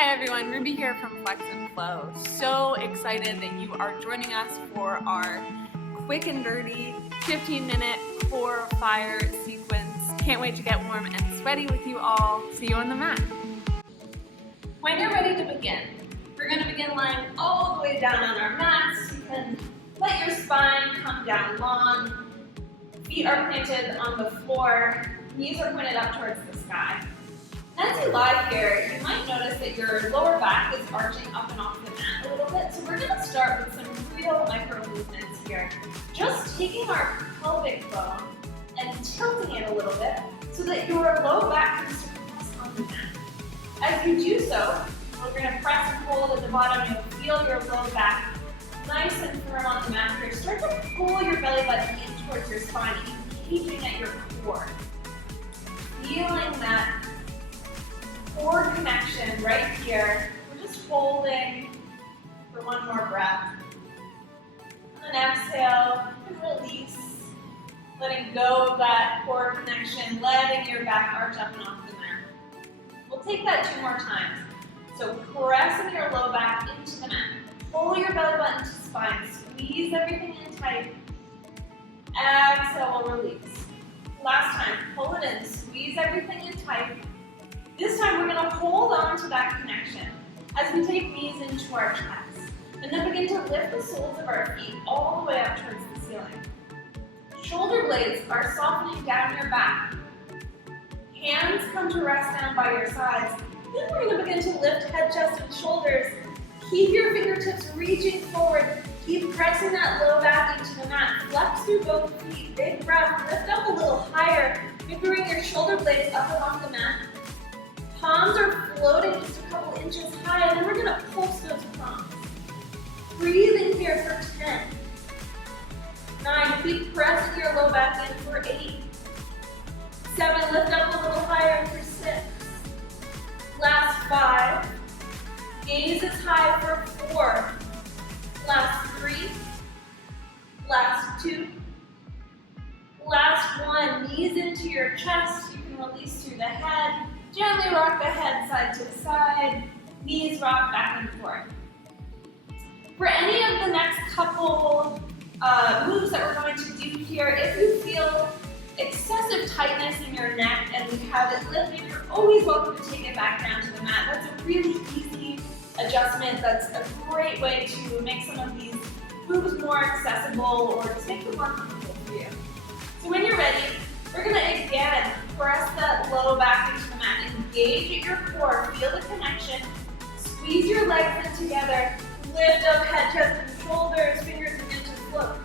Hi everyone, Ruby here from Flex and Flow. So excited that you are joining us for our quick and dirty 15-minute core fire sequence. Can't wait to get warm and sweaty with you all. See you on the mat. When you're ready to begin, we're going to begin lying all the way down on our mats. You can let your spine come down long. Feet are planted on the floor. Knees are pointed up towards the sky. As you lie here, you might notice that your lower back is arching up and off the mat a little bit. So we're going to start with some real micro movements here. Just taking our pelvic bone and tilting it a little bit so that your low back can press on the mat. As you do so, we're going to press and hold at the bottom. You'll feel your low back nice and firm on the mat here. Start to pull your belly button in towards your spine, engaging at your core. Feeling that core connection right here. We're just holding for one more breath. And then exhale and release. Letting go of that core connection, letting your back arch up and off the mat. We'll take that 2 more times. So pressing your low back into the mat. Pull your belly button to spine. Squeeze everything in tight. Exhale, release. Last time, pull it in. Squeeze everything in tight. This time we're going to hold on to that connection as we take knees into our chest. And then begin to lift the soles of our feet all the way up towards the ceiling. Shoulder blades are softening down your back. Hands come to rest down by your sides. Then we're going to begin to lift head, chest, and shoulders. Keep your fingertips reaching forward. Keep pressing that low back into the mat. Flex through both feet. Big breath. Lift up a little higher. Maybe bring your shoulder blades up and off the mat. Palms are floating just a couple inches high, and then we're going to pulse those palms. Breathing here for 10. 9, keep pressing your low back in for 8. 7, lift up a little higher for 6. Last 5. Gaze is high for 4. Last 3. Last 2. Last 1. Knees into your chest. You can release through the head. Gently rock the head side to side, knees rock back and forth. For any of the next couple moves that we're going to do here, if you feel excessive tightness in your neck and you have it lifted, you're always welcome to take it back down to the mat. That's a really easy adjustment. That's a great way to make some of these moves more accessible or just make them more comfortable for you. So when you're ready, we're going to again press that low back into the mat. Engage at your core. Feel the connection. Squeeze your legs in together. Lift up head, chest, and shoulders. Fingers begin to float.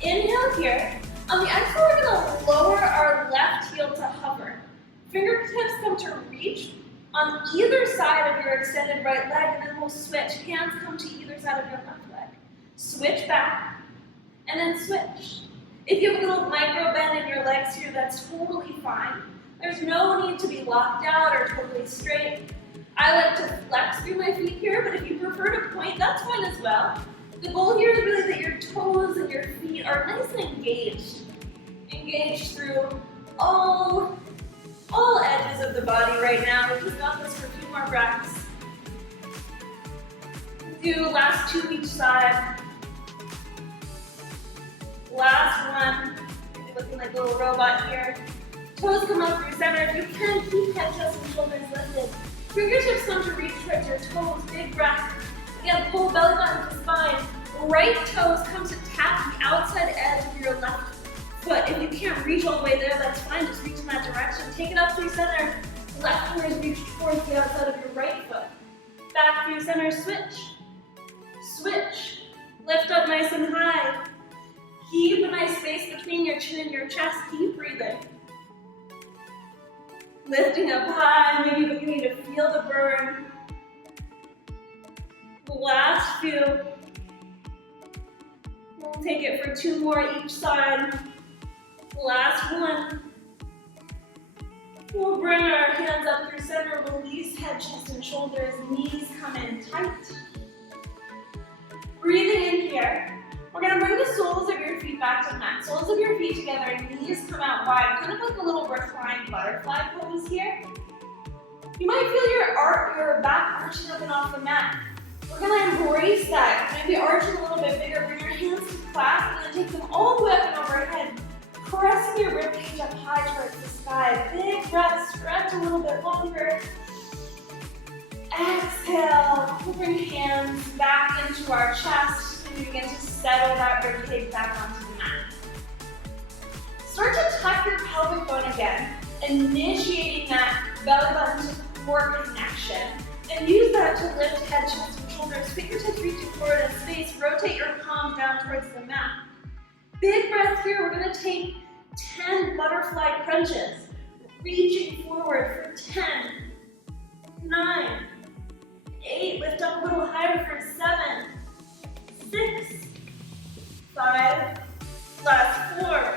Inhale here. On the exhale, we're going to lower our left heel to hover. Fingertips come to reach on either side of your extended right leg, and then we'll switch. Hands come to either side of your left leg. Switch back, and then switch. If you have a little micro bend in your legs here, that's totally fine. There's no need to be locked out or totally straight. I like to flex through my feet here, but if you prefer to point, that's fine as well. The goal here is really that your toes and your feet are nice and engaged. Engaged through all edges of the body right now. We've got this for a few more breaths. Do last 2 each side. Last one. You're looking like a little robot here. Toes come up through center. You can keep head, chest, and shoulders lifted. Fingertips come to reach towards your toes. Big breath. Again, pull belly button to spine. Right toes come to tap the outside edge of your left foot. If you can't reach all the way there, that's fine. Just reach in that direction. Take it up through center. Left toes reach towards the outside of your right foot. Back through center. Switch. Switch. Lift up nice and high. Keep a nice space between your chin and your chest. Keep breathing. Lifting up high, maybe beginning to feel the burn. Last few. We'll take it for 2 more each side. Last one. We'll bring our hands up through center, release head, chest, and shoulders. Knees come in tight. Breathing in here. We're going to bring the soles of your feet back to the mat. Soles of your feet together, knees come out wide, kind of like a little reclined butterfly pose here. You might feel your back arching up and off the mat. We're gonna embrace that. Maybe arch it a little bit bigger. Bring your hands to clasp and then take them all the way up and overhead. Pressing your ribcage up high towards the sky. Big breath, stretch a little bit longer. Exhale. We'll bring hands back into our chest and begin to settle that ribcage back onto the mat. Start to tuck your pelvic bone again, initiating that belly button to core connection. And use that to lift head, chest, and shoulders. Fingertips reaching forward in space. Rotate your palms down towards the mat. Big breath here. We're going to take 10 butterfly crunches. Reaching forward for 10, 9, 8. Lift up a little higher for 7, 6, 5. Last 4.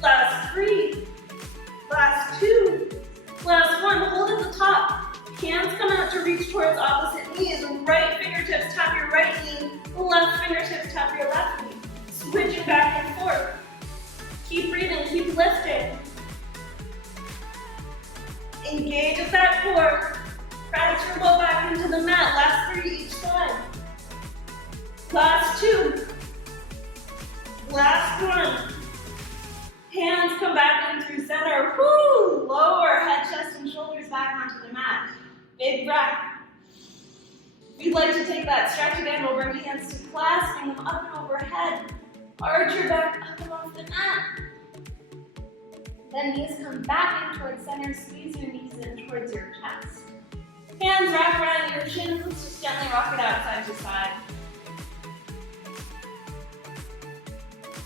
Last 3. Last 2. Last 1. Hold at the top. Hands come out to reach towards opposite knees. Right fingertips tap your right knee. Left fingertips tap your left knee. Switching back and forth. Keep breathing, keep lifting. Engage at that core. Press your low back into the mat. Last 3 each side. Last 2. Last 1. Hands come back in through center. Woo! Lower head, chest, and shoulders back onto the mat. Big breath. If you'd like to take that stretch again, we'll bring hands to clasp, bring them up and overhead. Arch your back up and off the mat. Then knees come back in towards center. Squeeze your knees in towards your chest. Hands wrap around your shins. Let's just gently rock it out side to side.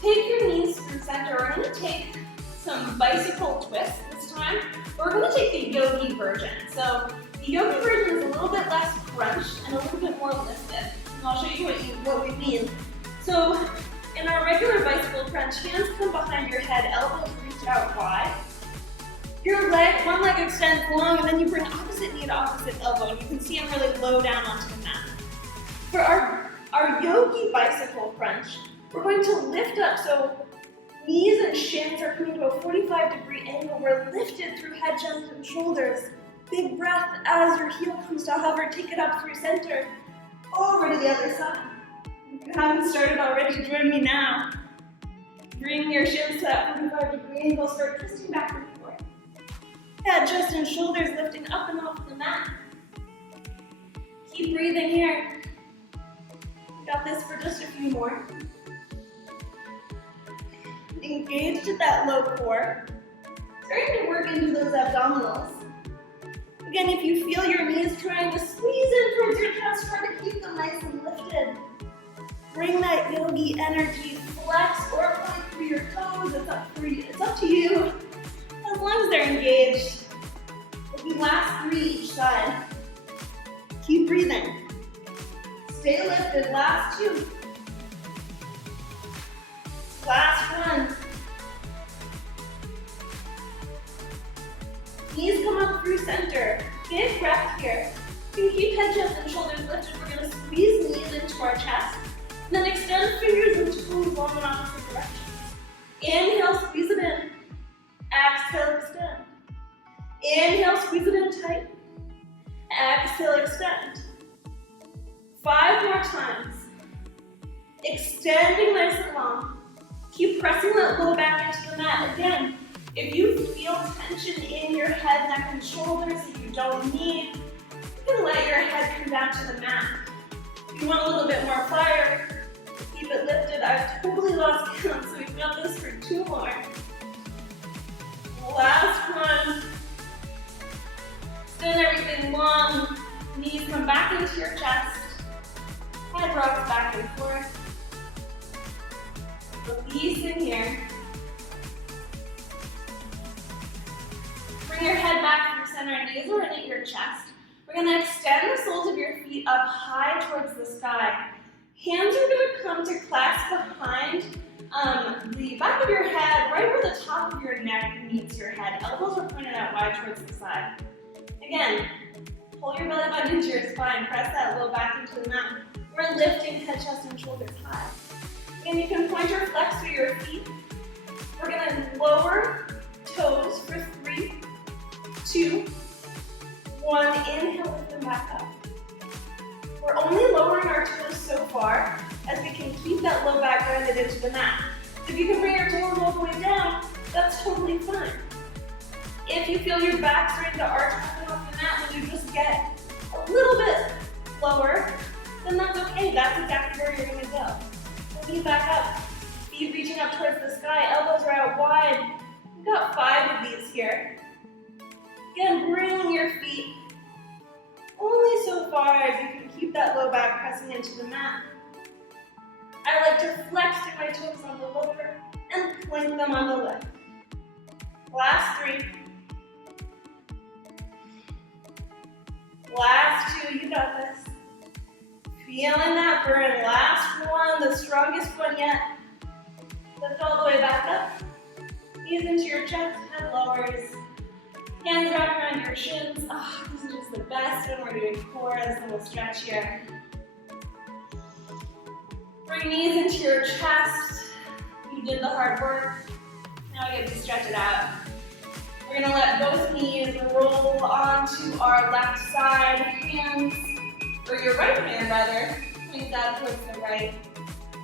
Take your knees through center. We're going to take some bicycle twists this time. We're going to take the yogi version. So the yogi version is a little bit less crunched and a little bit more lifted. And I'll show you what we mean. So in our regular bicycle crunch, hands come behind your head, elbows reach out wide. Your leg, one leg extends long, and then you bring opposite knee to opposite elbow. And you can see I'm really low down onto the mat. For our yogi bicycle crunch, we're going to lift up, so knees and shins are coming to a 45-degree angle. We're lifted through head, chest, and shoulders. Big breath as your heel comes to hover. Take it up through center, over to the other side. If you haven't started already, join me now. Bring your shins to that 45-degree angle. Start twisting back and forth. Head, chest, and shoulders lifting up and off the mat. Keep breathing here. Got this for just a few more. Engaged at that low core. Starting to work into those abdominals. Again, if you feel your knees trying to squeeze in towards your chest, try to keep them nice and lifted. Bring that yogi energy, flex or point through your toes. It's up to you. As long as they're engaged. If you last 3 each side. Keep breathing. Stay lifted. Last 2. Last 1. Knees come up through center. Big breath here. You can keep head, chest, and shoulders lifted. We're going to squeeze knees into our chest. And then extend fingers and toes long in opposite directions. Inhale, squeeze it in. Exhale, extend. Inhale, squeeze it in tight. Exhale, extend. 5 more times. Extending nice and long. Keep pressing that low back into the mat. Again, if you feel tension in your head, neck, and shoulders that you don't need, you can let your head come down to the mat. If you want a little bit more fire, keep it lifted. I've totally lost count, so we've got this for 2 more. Last one. Extend everything long. Knees come back into your chest. Head rocks back and forth. Release in here. Bring your head back through center, knees are in at your chest. We're going to extend the soles of your feet up high towards the sky. Hands are going to come to clasp behind the back of your head, right where the top of your neck meets your head. Elbows are pointed out wide towards the side. Again, pull your belly button into your spine. Press that low back into the mat. We're lifting head, chest, and shoulders high. Again, you can point or flex through your feet. We're going to lower toes for 3, 2, 1, inhale, lift them back up. We're only lowering our toes so far as we can keep that low back grounded into the mat. If you can bring your toes all the way down, that's totally fine. If you feel your back starting to arch coming off the mat when you just get a little bit lower, then that's okay. That's exactly where you're going to go. Lean back up. Feet reaching up towards the sky. Elbows are out wide. We've got 5 of these here. Again, bring your feet only so far as you can keep that low back pressing into the mat. I like to flex to my toes on the lower and point them on the lift. Last 3. Last 2, you got this. Feeling that burn. Last one, the strongest one yet. Lift all the way back up. Knees into your chest, head lowers. Hands wrap around your shins. Oh, this is just the best when we're doing core. This little stretch here. Bring knees into your chest. You did the hard work. Now we get to stretch it out. We're going to let both knees roll onto our left side. Hands, or your right hand rather, points out towards the right.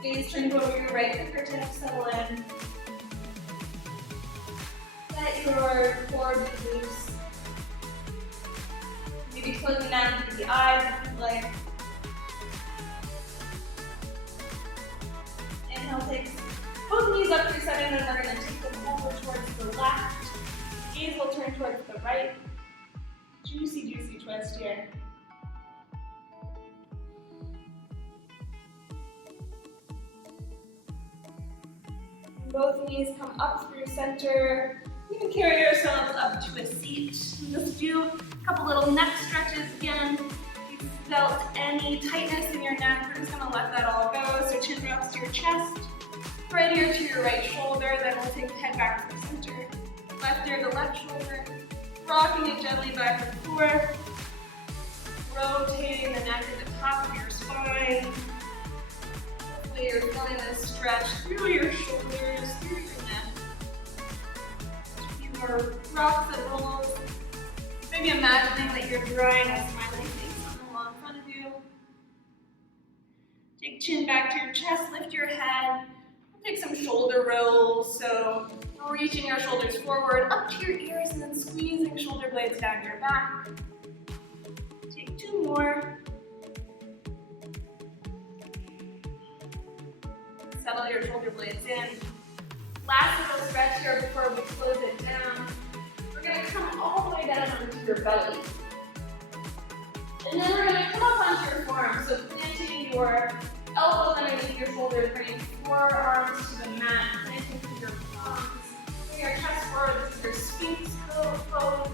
Gaze turned over your right fingertips, settle in. Let your core be loose. Maybe closing down through the eyes if you'd like. Inhale, take both knees up through center, and we're going to take them over towards the left. Gaze will turn towards the right. Juicy, juicy twist here. Both knees come up through center. You can carry yourselves up to a seat. Just do a couple little neck stretches again. If you felt any tightness in your neck, we're just going to let that all go. So chin drops to your chest, right ear to your right shoulder. Then we'll take the head back to the center. Left ear to left shoulder. Rocking it gently back and forth. Rotating the neck at the top of your spine. Hopefully you're feeling this stretch through your shoulders, through your neck. Or rocks and rolls. Maybe imagining that you're drawing a smiley face on the wall in front of you. Take chin back to your chest, lift your head. Take some shoulder rolls, so reaching your shoulders forward, up to your ears, and then squeezing shoulder blades down your back. Take 2 more. Settle your shoulder blades in. Last little stretch here before we close it down. We're going to come all the way down onto your belly. And then we're going to come up onto your forearms. So planting your elbows underneath your shoulders, bringing forearms to the mat, planting through your palms. Bring your chest forward to your Sphinx pose.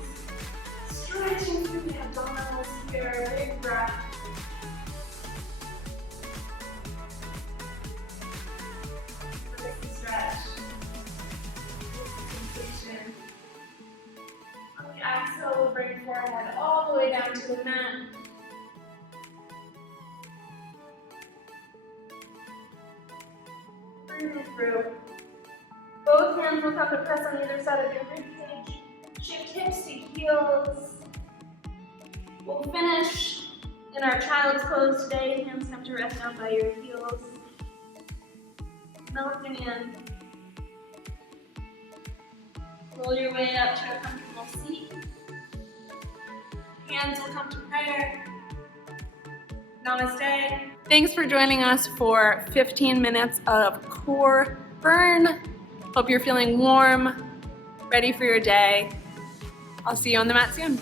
Stretching through the abdominals here. Big breath. Stretch. On the exhale, we'll bring forehead all the way down to the mat. Breathing through. Both hands will come to press on either side of your ribcage. Shift hips to heels. We'll finish in our child's pose today. Hands come to rest down by your heels. Melting in. Roll your way up to a comfortable seat. Hands will come to prayer. Namaste. Thanks for joining us for 15 minutes of core burn. Hope you're feeling warm, ready for your day. I'll see you on the mat soon.